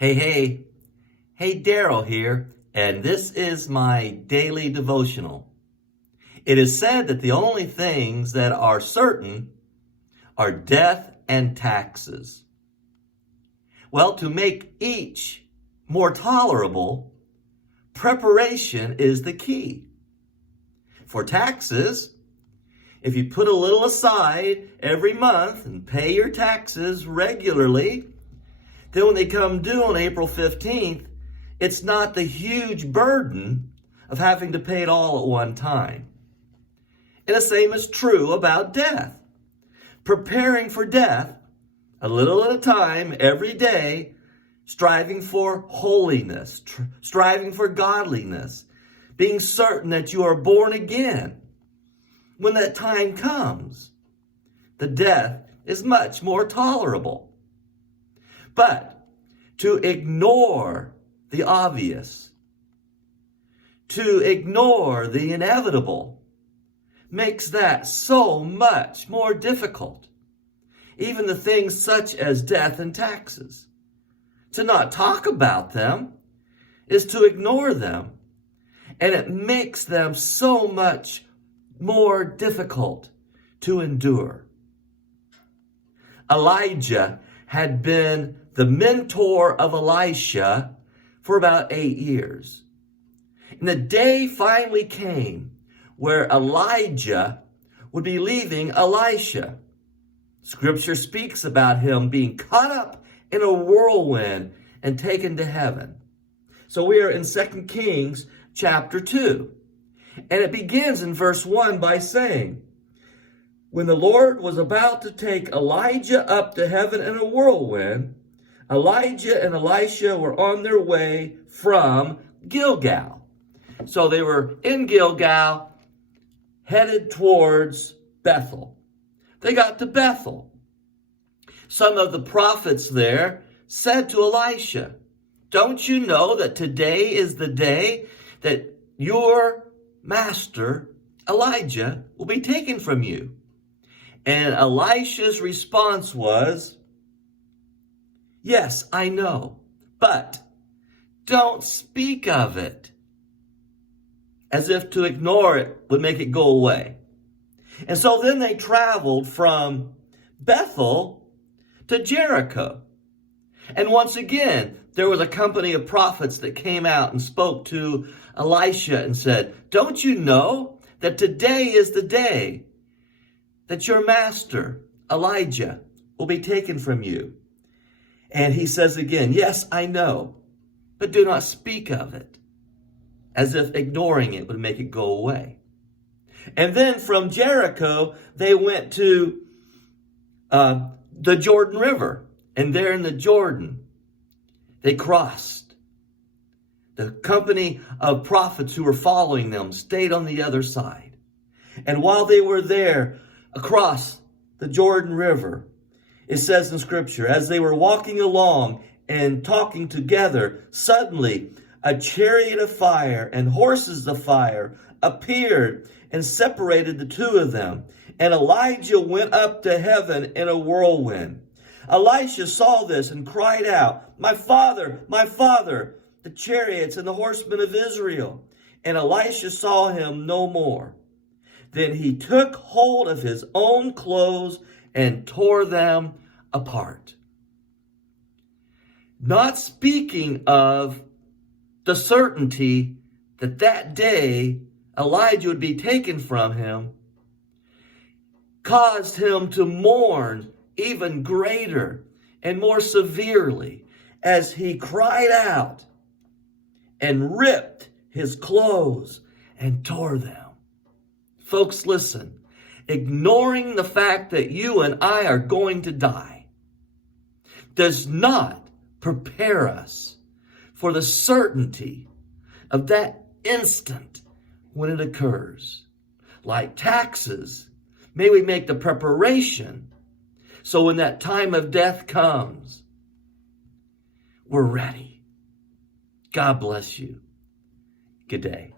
Hey, Daryl here, and this is my daily devotional. It is said that the only things that are certain are death and taxes. Well, to make each more tolerable, preparation is the key. For taxes, if you put a little aside every month and pay your taxes regularly, then when they come due on April 15th, it's not the huge burden of having to pay it all at one time. And the same is true about death. Preparing for death, a little at a time, every day, striving for holiness, striving for godliness, being certain that you are born again. When that time comes, the death is much more tolerable. But to ignore the obvious, to ignore the inevitable, makes that so much more difficult. Even the things such as death and taxes. To not talk about them is to ignore them, and it makes them so much more difficult to endure. Elijah had been the mentor of Elisha for about 8 years. And the day finally came where Elijah would be leaving Elisha. Scripture speaks about him being caught up in a whirlwind and taken to heaven. So we are in 2 Kings chapter 2. And it begins in verse 1 by saying, when the Lord was about to take Elijah up to heaven in a whirlwind, Elijah and Elisha were on their way from Gilgal. So they were in Gilgal, headed towards Bethel. They got to Bethel. Some of the prophets there said to Elisha, don't you know that today is the day that your master, Elijah, will be taken from you? And Elisha's response was, yes, I know, but don't speak of it. As if to ignore it would make it go away. And so then they traveled from Bethel to Jericho. And once again, there was a company of prophets that came out and spoke to Elisha and said, don't you know that today is the day that your master, Elijah, will be taken from you? And he says again, yes, I know, but do not speak of it, as if ignoring it would make it go away. And then from Jericho, they went to the Jordan River. And there in the Jordan, they crossed. The company of prophets who were following them stayed on the other side. And while they were there across the Jordan River, it says in Scripture, as they were walking along and talking together, suddenly a chariot of fire and horses of fire appeared and separated the two of them. And Elijah went up to heaven in a whirlwind. Elisha saw this and cried out, my father, the chariots and the horsemen of Israel. And Elisha saw him no more. Then he took hold of his own clothes and tore them apart. Not speaking of the certainty that that day Elijah would be taken from him, caused him to mourn even greater and more severely as he cried out and ripped his clothes and tore them. Folks, listen, ignoring the fact that you and I are going to die does not prepare us for the certainty of that instant when it occurs. Like taxes, may we make the preparation so when that time of death comes, we're ready. God bless you. Good day.